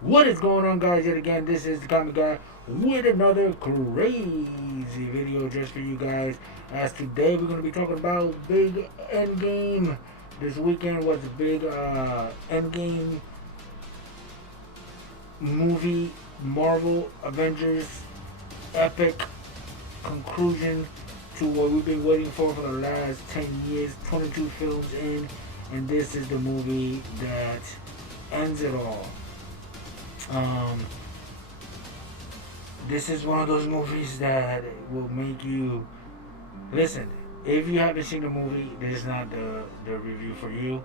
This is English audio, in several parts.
What is going on, guys? Yet again, this is the Comic Guy with another crazy video just for you guys. As today we're going to be talking about big Endgame. This weekend was a big Endgame movie, Marvel Avengers epic conclusion to what we've been waiting for the last 10 years, 22 films in, and this is the movie that ends it all. Um, this is one of those movies that will make you listen. If you haven't seen the movie, this is not the review for you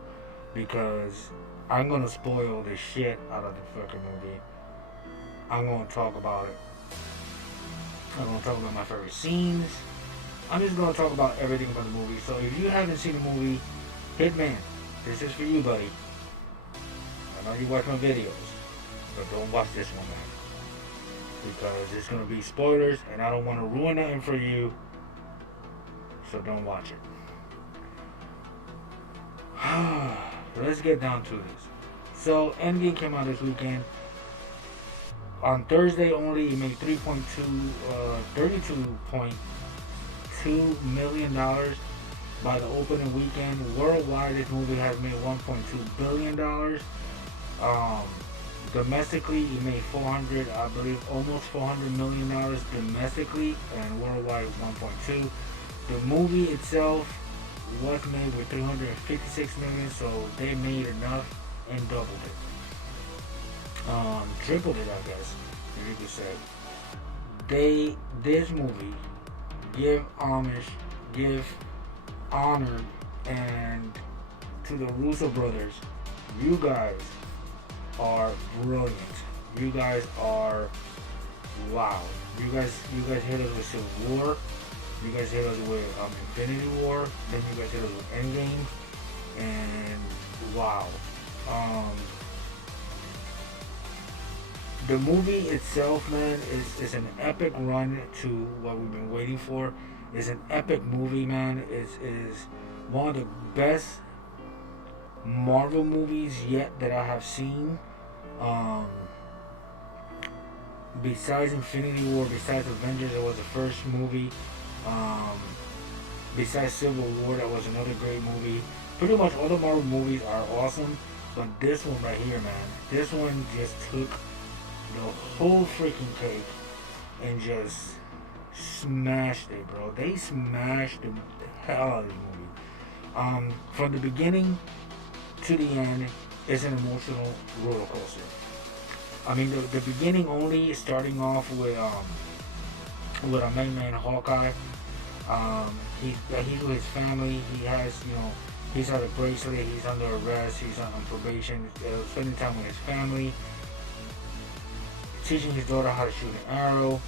because I'm gonna spoil the shit out of the fucking movie. I'm gonna talk about it. I'm gonna talk about my favorite scenes. I'm just gonna talk about everything about the movie. So if you haven't seen the movie, Hitman, this is for you, buddy. I know you watch my videos, but don't watch this one, man. Because it's gonna be spoilers, and I don't want to ruin nothing for you. So don't watch it. Let's get down to this. So Endgame came out this weekend. On Thursday only, it made 32.2 million dollars by the opening weekend. Worldwide, this movie has made 1.2 billion dollars. Um, Domestically, it made 400, I believe, almost 400 million dollars domestically, and worldwide 1.2. The movie itself was made with 356 million, so they made enough and doubled it, tripled it, I guess, if you could say. This movie give homage, give honor, and to the Russo brothers. You guys are brilliant. You guys are wow. You guys hit us with Civil War. You guys hit us with Infinity War. Then you guys hit us with Endgame. And wow. Um, the movie itself, man, is an epic run to what we've been waiting for. It's an epic movie, man. Is one of the best Marvel movies yet that I have seen. Um, Besides Infinity War, besides Avengers, it was the first movie. Um, Besides Civil War, that was another great movie. Pretty much all the Marvel movies are awesome, but this one right here, man, this one just took the whole freaking cake and just smashed it, bro. They smashed the hell out of the movie. From the beginning to the end, it's an emotional roller coaster. I mean, the beginning only, starting off with our main man Hawkeye. He's with his family. He has, he's had a bracelet. He's under arrest. He's on probation. Spending time with his family, teaching his daughter how to shoot an arrow,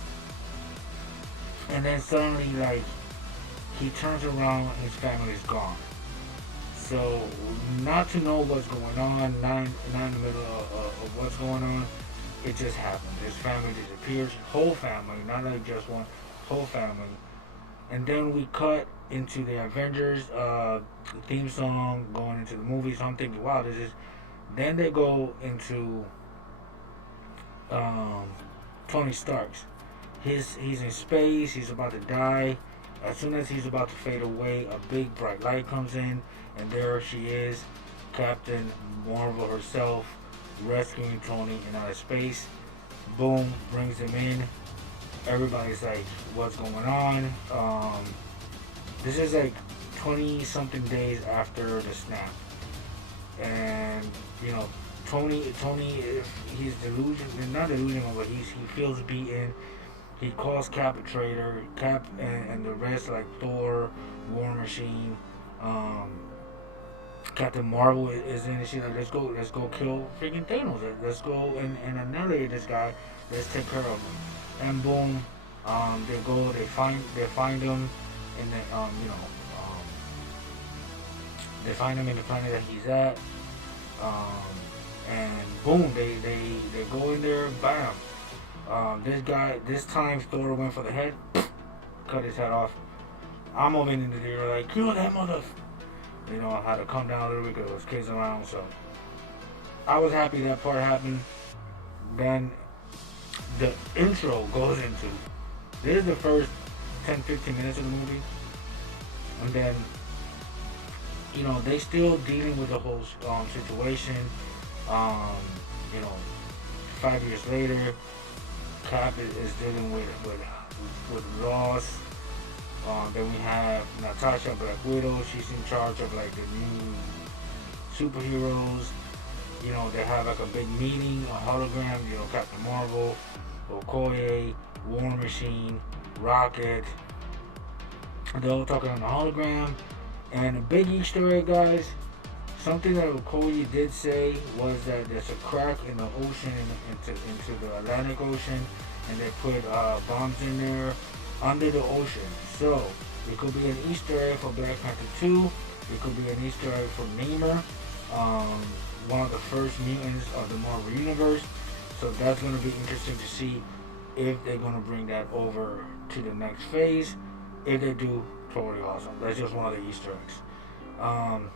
and then suddenly, like, he turns around and his family is gone. So, not to know what's going on, not in the middle of what's going on, it just happened. His family disappears, whole family, not like just one, whole family. And then we cut into the Avengers theme song going into the movie. So I'm thinking, wow, this is. Then they go into um, Tony Stark's. He's in space. He's about to die. As soon as he's about to fade away, a big bright light comes in, and there she is, Captain Marvel herself, rescuing Tony in outer space. Boom, brings him in. Everybody's like, "What's going on?" This is like 20 something days after the snap, and Tony, if he's not delusional, but he feels beaten. He calls Cap a traitor. Cap and the rest, like Thor, War Machine, Captain Marvel is in, and she's like, let's go kill freaking Thanos. Let's go and annihilate this guy. Let's take care of him. And boom, they find him in the they find him in the planet that he's at. And boom, they go in there, bam. This time Thor went for the head, cut his head off. I'm over in the air like, kill that mother. I had to come down a little bit because there was kids around, so I was happy that part happened. Then the intro goes into, this is the first 10-15 minutes of the movie, and then they still dealing with the whole situation. Um, you know, 5 years later, Cap is dealing with Ross. Then we have Natasha, Black Widow. She's in charge of like the new superheroes. They have like a big meeting, a hologram. Captain Marvel, Okoye, War Machine, Rocket. They're all talking on the hologram. And a big Easter egg, guys. Something that Okoye did say was that there's a crack in the ocean, into the Atlantic Ocean, and they put bombs in there under the ocean. So it could be an Easter egg for Black Panther 2. It could be an Easter egg for Namor, one of the first mutants of the Marvel Universe. So that's going to be interesting to see if they're going to bring that over to the next phase. If they do, totally awesome. That's just one of the Easter eggs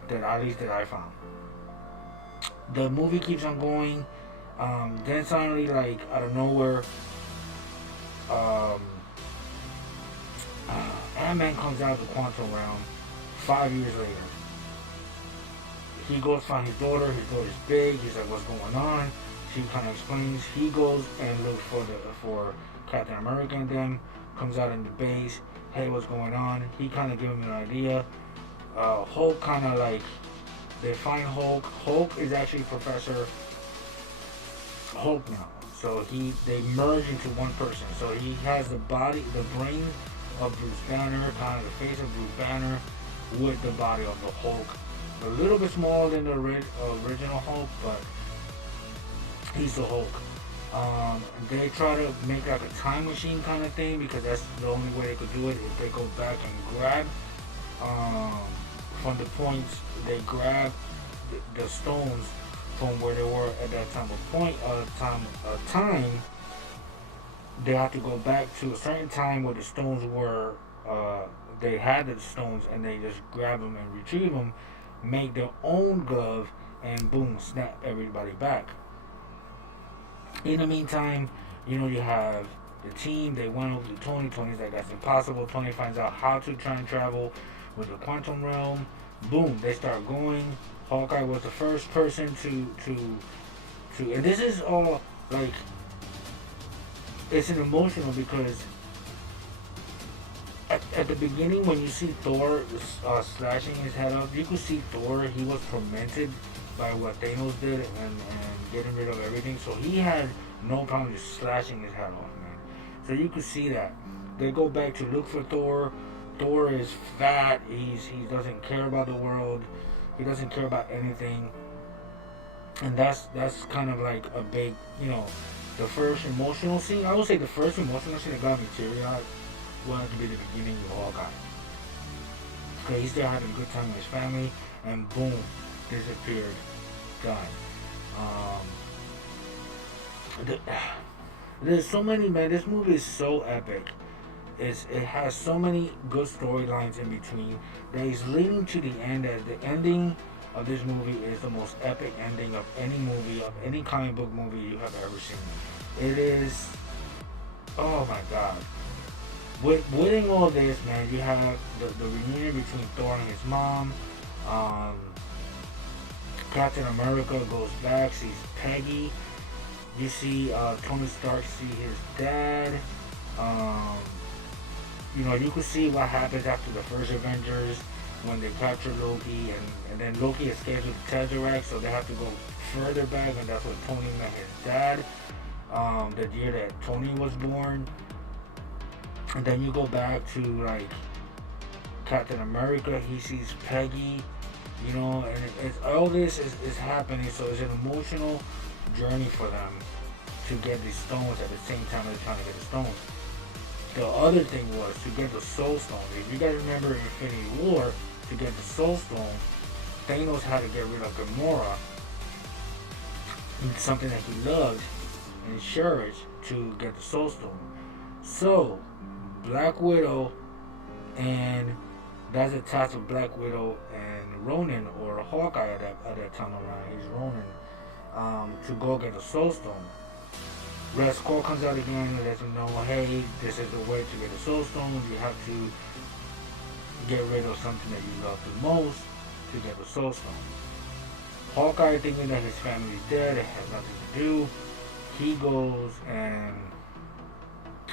that at least that I found. The movie keeps on going. Then suddenly, like out of nowhere, Ant-Man comes out of the quantum realm 5 years later. He goes find his daughter. His daughter's big. He's like, "What's going on?" She kind of explains. He goes and looks for Captain America and them. Comes out in the base. Hey, what's going on? He kind of gives him an idea. Hulk kind of like, they find Hulk. Hulk is actually Professor Hulk now. So they merge into one person. So he has the brain of Bruce Banner, kind of the face of Bruce Banner, with the body of the Hulk. A little bit smaller than the original Hulk, but he's the Hulk. They try to make like a time machine kind of thing, because that's the only way they could do it. If they go back and grab from the points, they grab the stones from where they were at that time. They have to go back to a certain time where the stones were. They had the stones, and they just grab them and retrieve them, make their own glove, and boom, snap everybody back. In the meantime, you have the team. They went over to Tony. Tony's like, "That's impossible." Tony finds out how to try and travel with the quantum realm. Boom, they start going. Hawkeye was the first person to, and this is all like, it's an emotional, because at the beginning, when you see Thor slashing his head off, you could see Thor. He was tormented by what Thanos did and getting rid of everything. So he had no problem just slashing his head off, man. So you could see that. They go back to look for Thor. Thor is fat. He doesn't care about the world. He doesn't care about anything. And that's kind of like a big, the first emotional scene. I would say the first emotional scene that got me teary-eyed wanted to be the beginning of Hawkeye. Okay, he's still having a good time with his family, and boom, disappeared, done. There's so many, man. This movie is so epic. It has so many good storylines in between that is leading to the end. That the ending of this movie is the most epic ending of any movie, of any comic book movie you have ever seen. It is, oh my god. Winning all this, man, you have the reunion between Thor and his mom. Captain America goes back, sees Peggy. You see Tony Stark see his dad. You could see what happens after the first Avengers when they capture Loki, and then Loki escapes with the Tesseract, so they have to go further back, and that's when Tony met his dad, the year that Tony was born. And then you go back to like Captain America, he sees Peggy, and it's all this is happening, so it's an emotional journey for them to get these stones at the same time they're trying to get the stones. The other thing was to get the Soul Stone. If you guys remember in Infinity War, to get the Soul Stone, Thanos had to get rid of Gamora, something that he loved and cherished, to get the Soul Stone. So Black Widow, and that's a task of Black Widow and Ronin, or Hawkeye at that time around. He's Ronin, to go get the Soul Stone. Red Skull comes out again and lets him know, hey, this is the way to get a Soul Stone. You have to get rid of something that you love the most to get the Soul Stone. Hawkeye, thinking that his family's dead, it has nothing to do, he goes and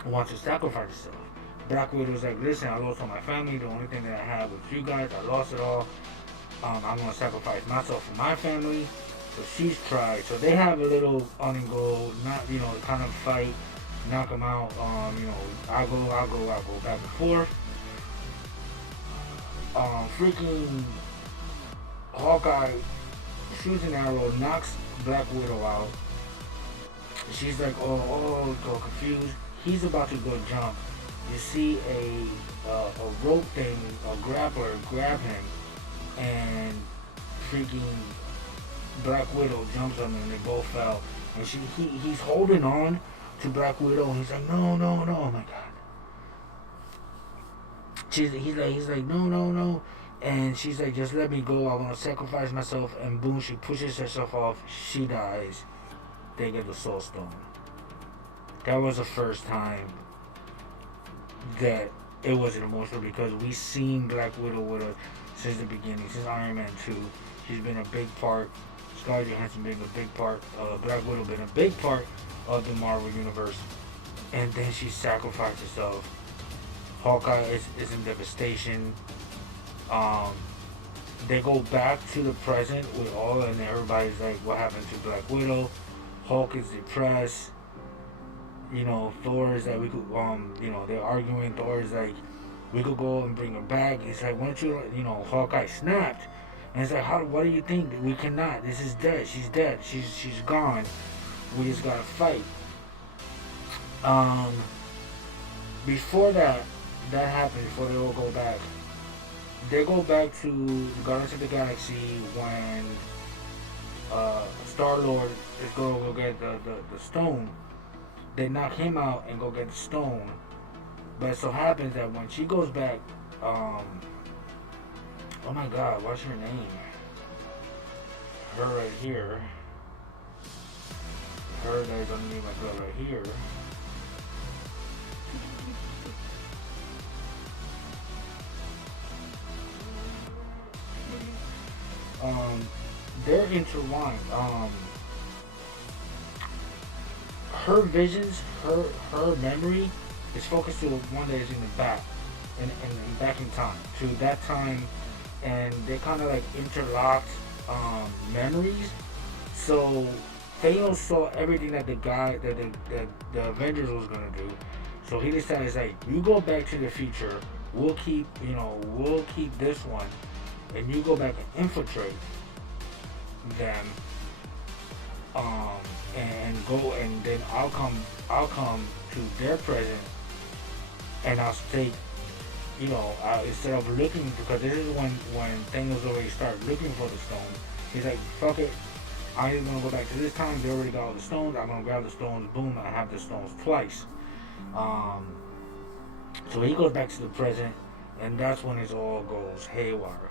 wants to sacrifice himself. Black Widow's like, listen, I lost all my family. The only thing that I have was you guys. I lost it all. I'm gonna sacrifice myself for my family. So she's tried. So they have a little on and go, not kind of fight, knock them out. I go back and forth. Freaking Hawkeye shoots an arrow, knocks Black Widow out. She's like, oh, confused. He's about to go jump. You see a rope thing, a grappler grab him, and freaking Black Widow jumps on him, and they both fell. And he's holding on to Black Widow, and he's like, no, oh my god. He's like, no, and she's like, just let me go. I want to sacrifice myself, and boom, she pushes herself off. She dies. They get the Soul Stone. That was the first time that it wasn't emotional, because we seen Black Widow with us since the beginning, since Iron Man 2. She's been a big part. Scarlett Johansson been a big part. Black Widow been a big part of the Marvel Universe. And then she sacrificed herself. Hawkeye is in devastation. They go back to the present with all, and everybody's like, what happened to Black Widow? Hulk is depressed. Thor is like, we could, they're arguing. Thor is like, we could go and bring her back. It's like, why don't you, Hawkeye snapped. And it's like, what do you think? We cannot. This is dead. She's dead. She's gone. We just gotta fight. Before that happened, before they all go back, they go back to Guardians of the Galaxy when Star-Lord is going to go get the stone. They knock him out and go get the stone. But it so happens that when she goes back, oh my god, what's her name? Her right here. Her that is underneath my glove right here. They're intertwined. Her visions, her memory is focused to the one that is in the back, and back in time to that time, and they kind of like interlocked memories. So Thanos saw everything that the Avengers was gonna do. So he decided, like, you go back to the future. We'll keep this one, and you go back and infiltrate them. And go, and then I'll come to their present, and I'll take, instead of looking, because this is when Thanos already started looking for the stone. He's like, fuck it, I ain't gonna go back to this time. They already got all the stones. I'm gonna grab the stones. Boom, I have the stones twice. So he goes back to the present, and that's when it all goes haywire.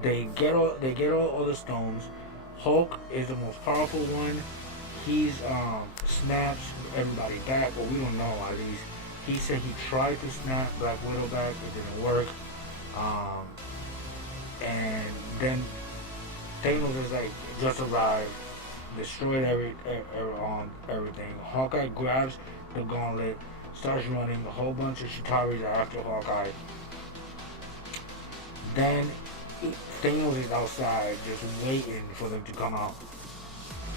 They get all the stones. Hulk is the most powerful one. He's snaps everybody back, but we don't know at least. He said he tried to snap Black Widow back, it didn't work. And then Thanos is like, just arrived, destroyed everything. Hawkeye grabs the gauntlet, starts running. A whole bunch of Chitauri's are after Hawkeye. Then Thanos is outside just waiting for them to come out.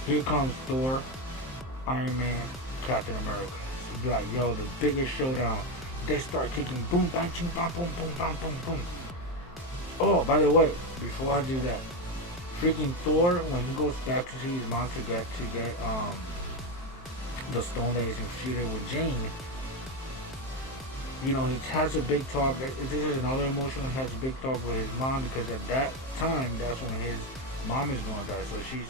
Here comes Thor, Iron Man, Captain America. So be like, yo, the biggest showdown. They start kicking boom, bang, ching, bam, boom, boom, bam, boom, boom. Oh, by the way, before I do that, freaking Thor, when he goes back to see his mom to get the stone that is infused with Jane, he has a big talk. This is another emotional. He has a big talk with his mom, because at that time, that's when his mom is going to die. So she's,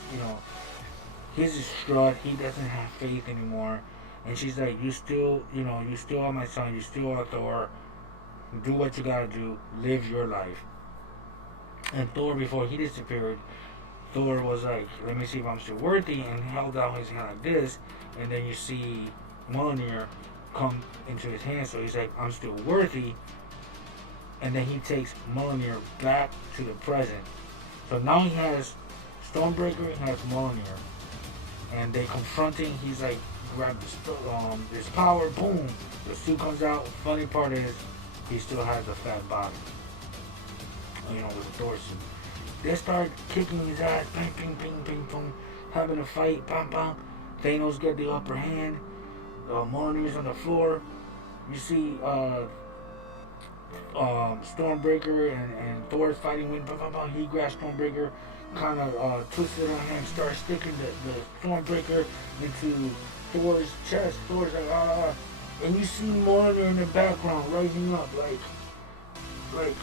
he's distraught. He doesn't have faith anymore. And she's like, you still are my son. You still are Thor. Do what you gotta do. Live your life. And Thor, before he disappeared, Thor was like, let me see if I'm still worthy, and held out his hand like this, and then you see Mjolnir come into his hand, so he's like, I'm still worthy, and then he takes Mjolnir back to the present. So now he has Stormbreaker, he has Mjolnir, and they confronting, he's like, grab this power, boom, the suit comes out. Funny part is, he still has a fat body, with the Thor suit. They start kicking his ass, ping, ping, ping, ping, ping, having a fight, bam, bam. Thanos get the upper hand. Mjolnir's on the floor. You see Stormbreaker and Thor's fighting with, bam, bam, bam. He grabs Stormbreaker, kind of twists it on him, starts sticking the Stormbreaker into Thor's chest. Thor's like, ah. And you see Mjolnir in the background rising up, like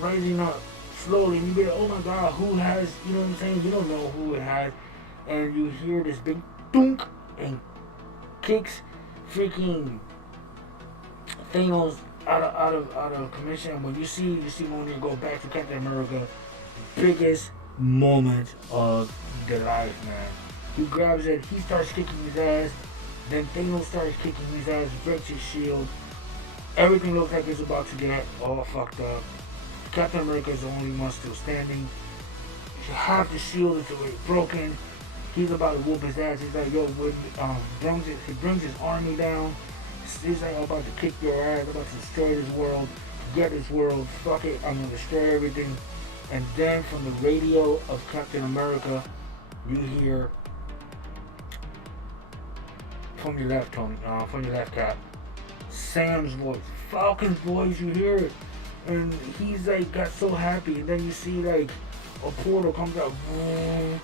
rising up slowly, and you be like, oh my god, who has, you know what I'm saying? You don't know who it has, and you hear this big thunk and kicks freaking Thanos out of commission. When you see Mjolnir go back to Captain America, biggest moment of their life, man. He grabs it, he starts kicking his ass, then Thanos starts kicking his ass, breaks his shield. Everything looks like it's about to get all fucked up. Captain America is the only one still standing. Half the shield is already broken. He's about to whoop his ass. He's like, yo, he brings his army down. He's like, I'm about to kick your ass. I'm about to destroy this world. Get this world. Fuck it. I'm going to destroy everything. And then from the radio of Captain America, you hear, from your left, Tony, from your left, Cap, Sam's voice, Falcon's voice, you hear it. And he's like, got so happy. And then you see like a portal comes out, and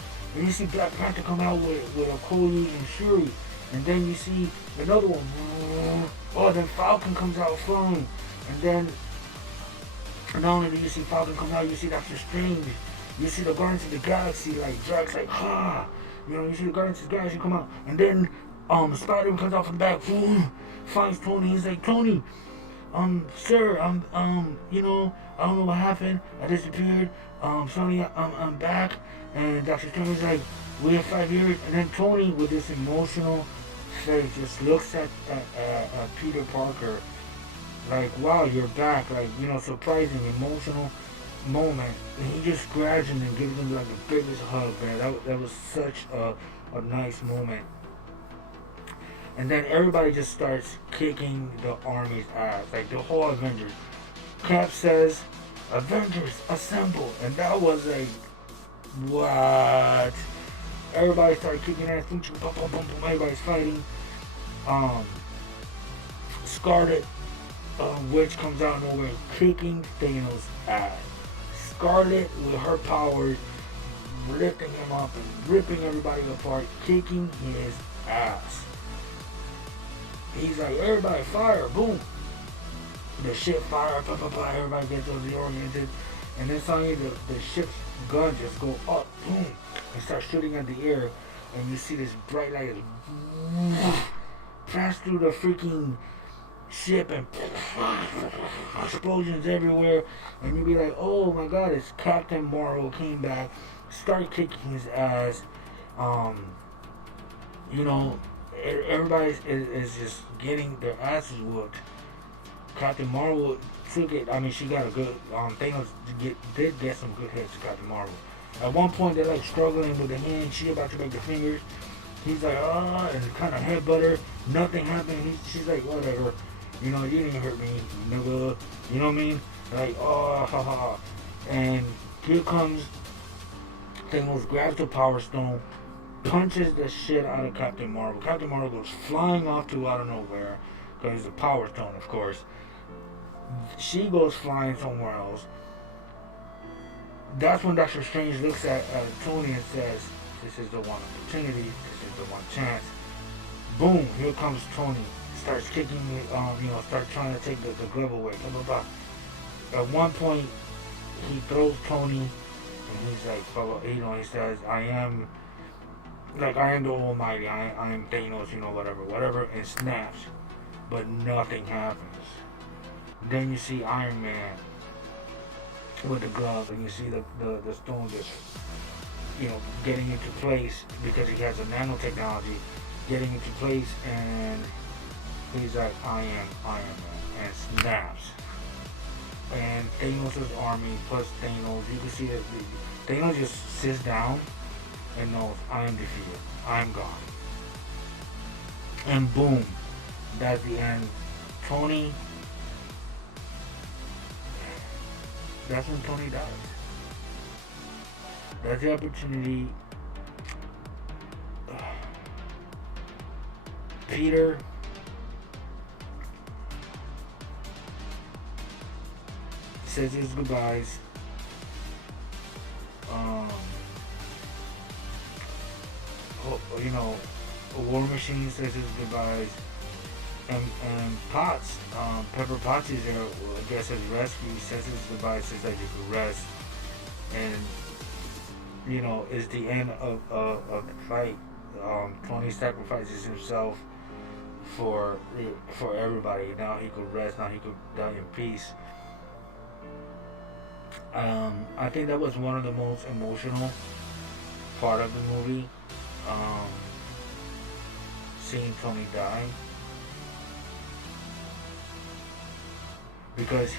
you see Black Panther come out with Okoye and Shuri. And then you see another one, oh, then Falcon comes out flying. And then not only do you see Falcon come out, you see Doctor Strange. You see the Guardians of the Galaxy, like Drax, like, ha. You see the Guardians of the Galaxy come out. And then Spider-Man comes out from the back, finds Tony. He's like, Tony, sir, I don't know what happened. I disappeared. Sony, I'm back. And Dr. Strange is like, we have 5 years. And then Tony, with this emotional face, just looks at Peter Parker, like, wow, you're back. Like, surprising, emotional moment. And he just grabs him and gives him like the biggest hug, man. That was such a nice moment. And then everybody just starts kicking the army's ass, like the whole Avengers. Cap says, Avengers, assemble. And that was like, what? Everybody started kicking ass, everybody's fighting. Scarlet Witch comes out of nowhere, kicking Thanos' ass. Scarlet, with her powers, lifting him up and ripping everybody apart, kicking his ass. He's like, everybody fire, boom. The ship fire, blah, blah, blah, everybody gets disoriented. And then suddenly the ship's gun just go up, boom, and start shooting at the air. And you see this bright light pass through the freaking ship and explosions everywhere. And you be like, oh my god, it's Captain Marvel came back, start kicking his ass. Everybody is just getting their asses whooped. Captain Marvel took it. I mean, she got a good. Thanos did get some good hits to Captain Marvel. At one point, they're like struggling with the hand. She about to break the fingers. He's like, and kind of headbutt her. Nothing happened. She's like, whatever. You didn't hurt me, nigga. You know what I mean? Like, ha ha. And here comes Thanos, grabs the Power Stone, punches the shit out of Captain Marvel. Captain Marvel goes flying off to out of nowhere, because it's a Power Stone, of course. She goes flying somewhere else. That's when Doctor Strange looks at Tony and says, this is the one opportunity, this is the one chance. Boom, here comes Tony. Starts kicking me, starts trying to take the glove away, blah, blah, blah. At one point, he throws Tony, and he's like, he says, I am the Almighty, I am Thanos, whatever, and snaps. But nothing happens. Then you see Iron Man with the glove, and you see the stone just getting into place because he has a nanotechnology, getting into place, and he's like, I am Iron Man, and snaps. And Thanos' army plus Thanos, you can see that Thanos just sits down and knows, I am defeated, I am gone. And boom, that's the end. Tony, that's when Tony dies. That's the opportunity. Peter says his goodbyes. War Machine says his goodbyes. And Potts, Pepper Potts is there, I guess, as rescue, says his goodbyes, says that you could rest. And, is the end of the fight. Tony sacrifices himself for everybody. Now he could rest, now he could die in peace. I think that was one of the most emotional part of the movie. Seeing Tony die. Because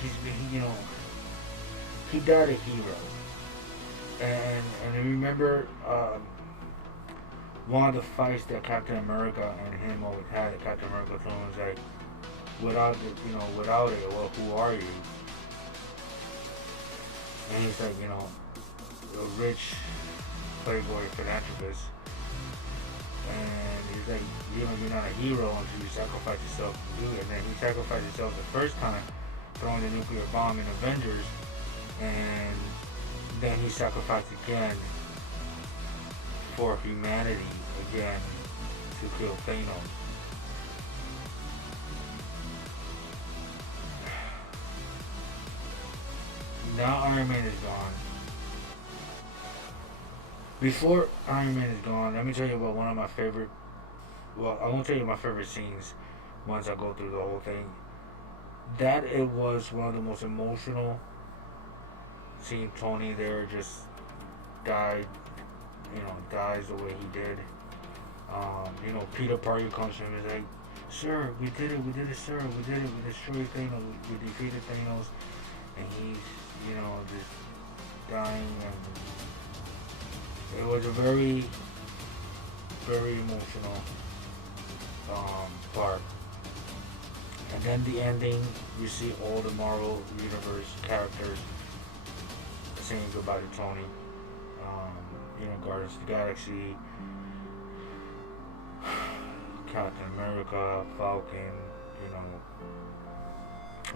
he died a hero. And remember one of the fights that Captain America and him always had. Captain America told him was like, without it, well, who are you? And he's like, a rich playboy philanthropist. And he's like, you're not a hero until you sacrifice yourself to do it. And then he sacrificed himself the first time, throwing the nuclear bomb in Avengers, and then he sacrificed again for humanity again to kill Thanos. Now Iron Man is gone. Before Iron Man is gone, let me tell you about one of my favorite. Well, I won't tell you my favorite scenes once I go through the whole thing. That it was one of the most emotional. Seeing Tony there just dies the way he did. Peter Parker comes to him and is like, sir, we did it, sir, we did it, we destroyed Thanos, we defeated Thanos, and he's, just dying, and it was a very, very emotional part. And then the ending, you see all the Marvel Universe characters saying goodbye to Tony. Guardians of the Galaxy, Captain America, Falcon,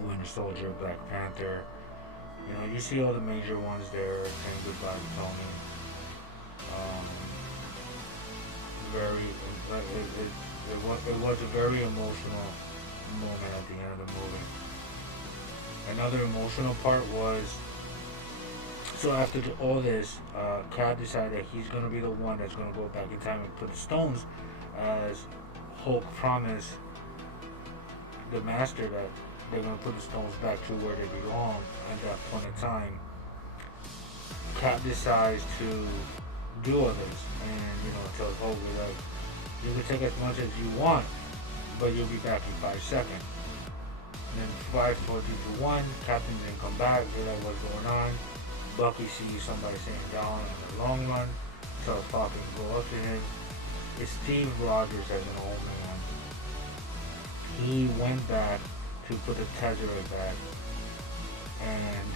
Winter Soldier, Black Panther. You see all the major ones there saying goodbye to Tony. It was a very emotional moment at the end of the movie. Another emotional part was, so after all this, Cap decided that he's going to be the one that's going to go back in time and put the stones, as Hulk promised the Master that they're going to put the stones back to where they belong at that point in time. Cap decides to do all this and, tells Hulk, like, you can take as much as you want, but you'll be back in 5 seconds. And then 5, 4, 3, 2, 1, Captain didn't come back, they're like, what's going on? Bucky sees somebody sitting down in the long run, so Falcon go up to him. It's Steve Rogers as an old man. He went back to put the Tesseract back, and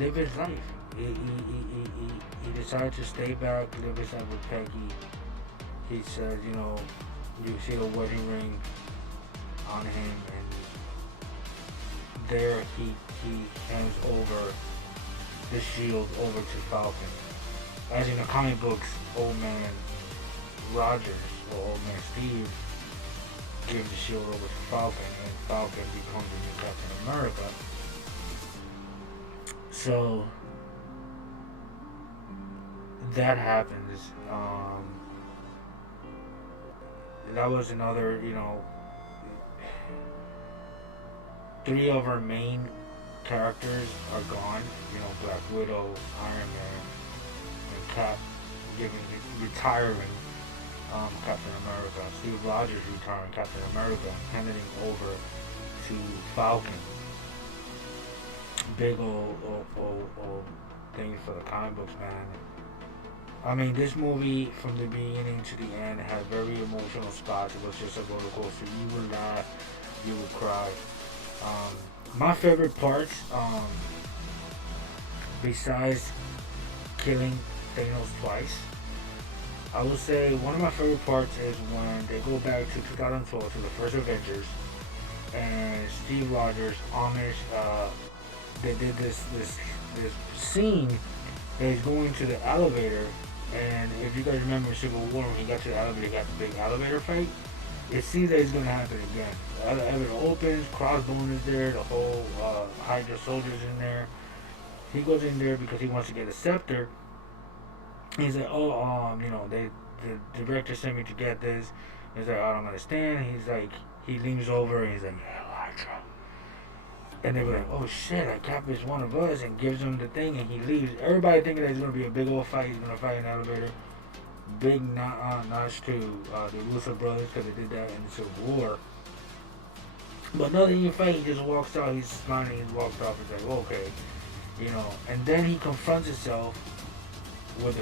live his life. He decided to stay back, live his life with Peggy. He said, you see the wedding ring on him, and there he hands over the shield over to Falcon. As in the comic books, old man Rogers, or old man Steve, gives the shield over to Falcon, and Falcon becomes the new Captain America. So that happens. That was another, 3 of our main characters are gone. You know, Black Widow, Iron Man, and Cap retiring Captain America. Steve Rogers retiring Captain America, handing over to Falcon. Big old thing for the comic books, man. I mean, this movie from the beginning to the end had very emotional spots. It was just a roller coaster. You would laugh, you would cry. My favorite parts, besides killing Thanos twice, I would say one of my favorite parts is when they go back to 2012 to the first Avengers, and Steve Rogers, Amish, they did this scene that he's going to the elevator, and if you guys remember Civil War, when he got to the elevator, he got the big elevator fight. It seems that it's going to happen again. The elevator opens, Crossbone is there, the whole Hydra soldiers in there. He goes in there because he wants to get a scepter. He's like, the director sent me to get this. He's like, I don't understand. He's like, he leans over and he's like, yeah, Hydra. And they were like, oh shit, like Cap is one of us, and gives him the thing, and he leaves. Everybody thinking that it's going to be a big old fight. He's going to fight in the elevator. Big notch to the Russo brothers, because they did that in the Civil War. But nothing in fight, he just walks out, he's smiling, he walks off, he's like, okay, you know. And then he confronts himself with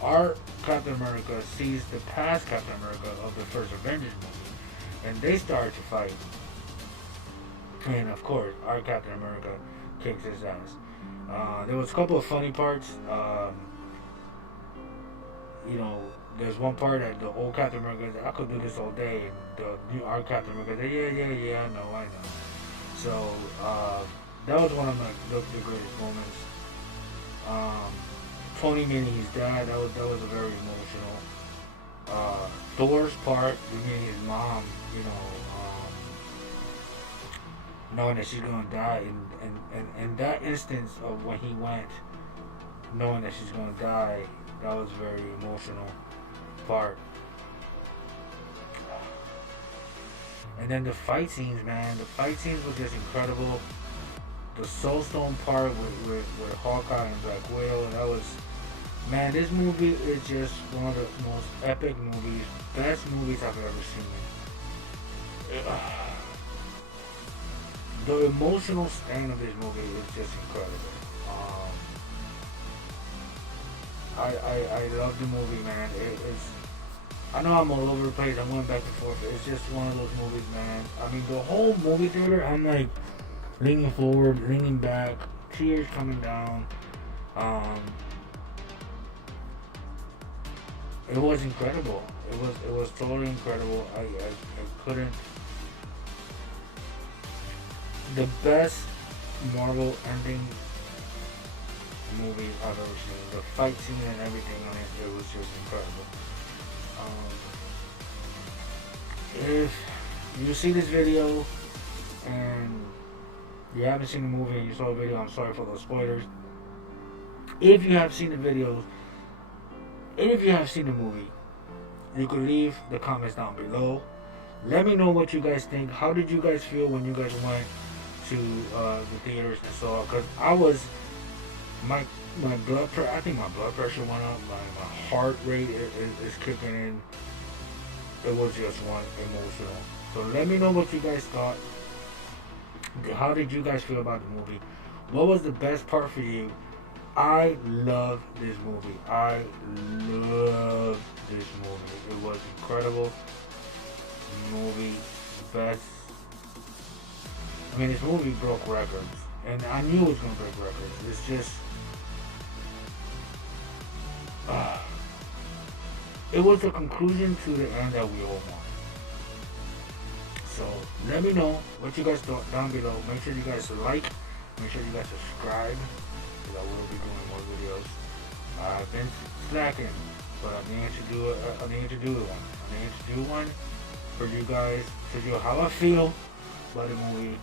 our Captain America sees the past Captain America of the first Avengers movie, and they start to fight. And of course, our Captain America kicks his ass. There was a couple of funny parts. You know, there's one part that the old Captain America said, I could do this all day, and the new our Captain America said, yeah, I know. So that was one of the greatest moments. Tony meeting his dad, that was a very emotional. Thor's part, meeting his mom, you know, knowing that she's gonna die, and that instance of when he went, knowing that she's gonna die, that was a very emotional part. And then the fight scenes, man, the fight scenes were just incredible. The Soul Stone part with Hawkeye and Black Widow, that was, man, this movie is just one of the most epic movies, best movies I've ever seen. The emotional stand of this movie is just incredible. I love the movie, man. It's, I know I'm all over the place, I'm going back and forth, but it's just one of those movies, man. I mean, the whole movie theater, I'm like leaning forward, leaning back, tears coming down. It was incredible. It was totally incredible. I couldn't. The best Marvel ending movie I've ever seen. The fight scene and everything on it was just incredible. If you see this video and you haven't seen the movie and you saw the video, I'm sorry for those spoilers. If you have seen the videos, and if you have seen the movie, you can leave the comments down below. Let me know what you guys think. How did you guys feel when you guys went to the theaters and saw? Because I was, my blood pressure, I think my blood pressure went up. My heart rate is kicking in. It was just one emotional. So let me know what you guys thought. How did you guys feel about the movie? What was the best part for you? I love this movie. I love this movie. It was incredible movie. Best. I mean, this movie broke records, and I knew it was gonna break records. It's just, it was the conclusion to the end that we all want. So let me know what you guys thought down below. Make sure you guys like. Make sure you guys subscribe, because I will be doing more videos. I've been slacking, but I need to do one. I need to do one for you guys to show how I feel about the movie.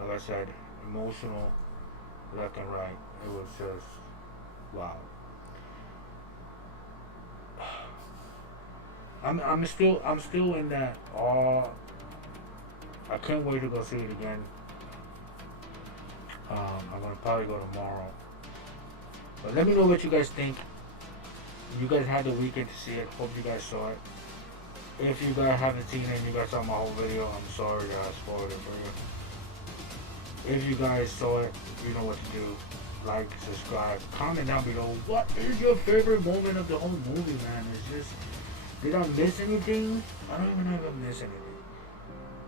Like I said, emotional, left and right. It was just wow. I'm still in that awe I can't wait to go see it again. I'm gonna probably go tomorrow. But let me know what you guys think. You guys had the weekend to see it. Hope you guys saw it. If you guys haven't seen it and you guys saw my whole video, I'm sorry that I spoiled it for you. If you guys saw it, you know what to do. Like, subscribe, comment down below. What is your favorite moment of the whole movie, man? It's just, did I miss anything? I don't even know if I missed anything.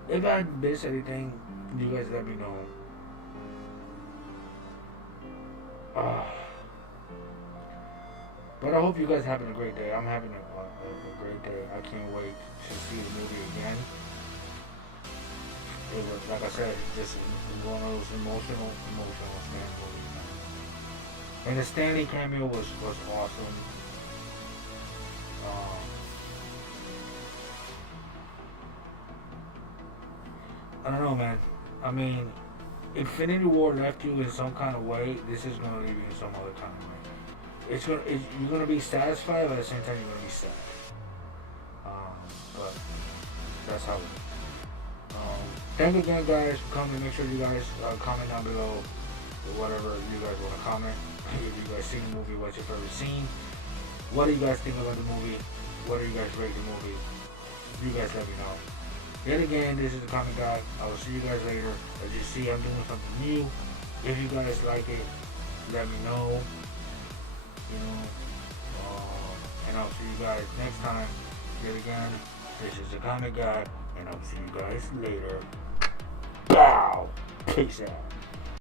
If I missed anything, you guys let me know. But I hope you guys having a great day. I'm having a great day. I can't wait to see the movie again. It was, like I said, just one of those emotional Stan movies, man. And the Stanley cameo was awesome. I don't know, man. I mean, Infinity War left you in some kind of way. This is gonna leave you in some other kind of way. You're gonna be satisfied, but at the same time you're gonna be sad. But that's how it is. Thank you again, guys, for coming. Make sure you guys comment down below whatever you guys want to comment. If you guys seen the movie, what's your favorite scene? What do you guys think about the movie? What do you guys rate the movie? You guys let me know. Yet again, this is the Comic Guy. I will see you guys later. As you see, I'm doing something new. If you guys like it, let me know. And I'll see you guys next time. Yet again, this is the Comic Guy, and I'll see you guys later. Bow! Peace out.